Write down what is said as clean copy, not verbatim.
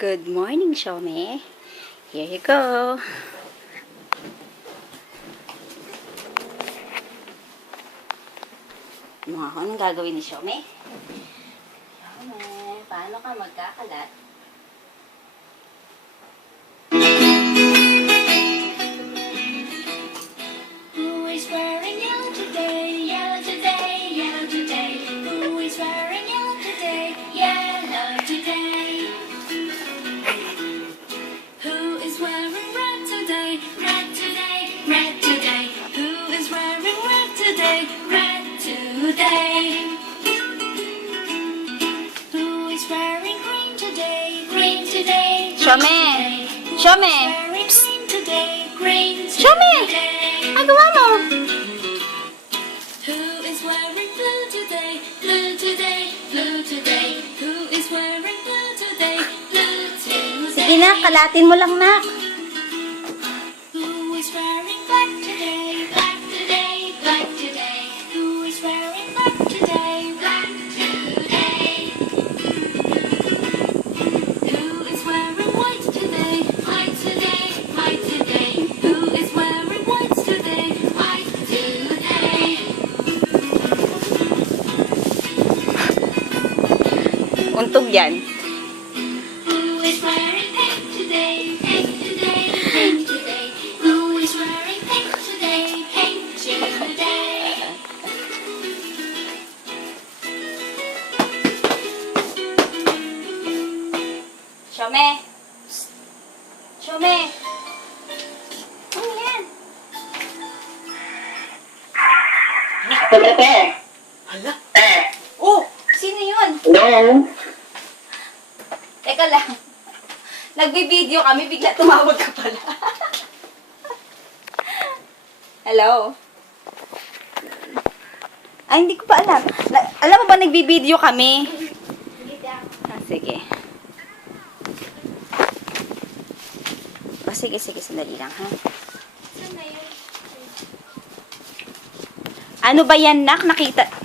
Good morning, Shome. Here you go. Anong gagawin ni Shome? Shome, paano ka magkakalat? Who is wearing yellow today? Yellow today, yellow today. Who is wearing yellow today? Yellow today. Who is wearing red today? Red today, red today. Who is wearing red today? Red today. Who is wearing green today? Green today. Shome! Shome! Wearing green today? Green today. Shome! Magawa mo! Who is wearing blue today? Blue today, blue today. Who is wearing blue today? Blue today. Sige na, kalatin mo lang, nak. Who is wearing black today? Black today, black today. Who is wearing black today? Black today. Who is wearing white today? White today, white today. Who is wearing white today? White today. Untog yan. Who is wearing pink today? Pink today, pink today. Who is wearing pink today? Pink today. Shome! Shome! Ano yan? Pepe. Hala? Oh! Sino yun? Hello? Teka lang. Nagbi-video kami, bigla tumawag ka pala. Hello? Ay, hindi ko pa alam. Alam mo ba nagbi-video kami? Ah, sige. O, sige, sandali lang, ha? Ano ba yan, nak? Nakita...